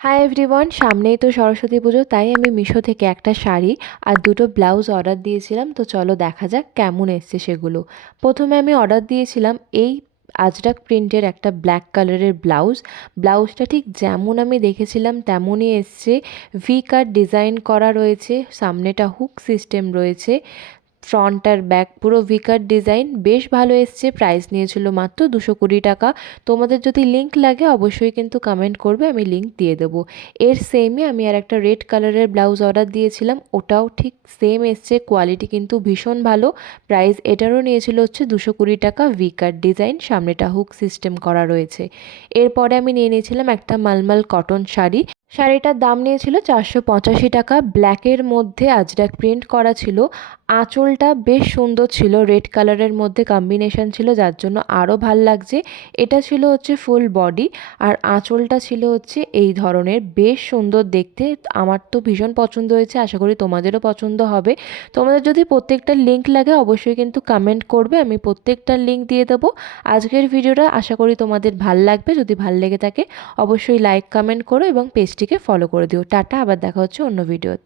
Hi everyone, সামনেই তো সরস্বতী পুজো, তাই আমি মিশো থেকে একটা শাড়ি আর দুটো ব্লাউজ অর্ডার দিয়েছিলাম। তো চলো দেখা যাক কেমন এসছে সেগুলো। প্রথমে আমি অর্ডার দিয়েছিলাম এই আজরাক প্রিন্টের একটা ব্ল্যাক কালারের ব্লাউজটা ঠিক যেমন আমি দেখেছিলাম তেমনই এসছে। ভি কাট ডিজাইন করা রয়েছে, সামনেটা হুক সিস্টেম রয়েছে, ফ্রন্ট আর ব্যাক পুরো ভিকার ডিজাইন, বেশ ভালো এসছে। প্রাইস নিয়েছিল মাত্র 220 টাকা। তোমাদের যদি লিঙ্ক লাগে অবশ্যই কিন্তু কমেন্ট করবে, আমি লিঙ্ক দিয়ে দেবো। এর সেমই আমি আর একটা রেড কালারের ব্লাউজ অর্ডার দিয়েছিলাম, ওটাও ঠিক সেম এসছে, কোয়ালিটি কিন্তু ভীষণ ভালো। প্রাইস এটারও নিয়েছিল হচ্ছে 220 টাকা। ভিকার ডিজাইন, সামনেটা হুক সিস্টেম করা রয়েছে। এরপরে আমি নিয়ে নিয়েছিলাম একটা মালমাল কটন শাড়ি। শাড়িটার দাম নিয়েছিল 485 টাকা। ব্ল্যাকের মধ্যে আজরাক প্রিন্ট করা ছিল। আঁচলটা বেশ সুন্দর ছিল, রেড কালারের মধ্যে কম্বিনেশন ছিল, যার জন্য আরও ভাল লাগছে। এটা ছিল হচ্ছে ফুল বডি, আর আঁচলটা ছিল হচ্ছে এই ধরনের, বেশ সুন্দর দেখতে। আমার তো ভীষণ পছন্দ হয়েছে, আশা করি তোমাদেরও পছন্দ হবে। তোমাদের যদি প্রত্যেকটার লিঙ্ক লাগে অবশ্যই কিন্তু কমেন্ট করবে, আমি প্রত্যেকটার লিঙ্ক দিয়ে দেবো। আজকের ভিডিওটা আশা করি তোমাদের ভাল লাগবে। যদি ভাল লেগে থাকে অবশ্যই লাইক কমেন্ট করো এবং পেজটিকে ফলো করে দিও। টাটা, আবার দেখা হচ্ছে অন্য ভিডিওতে।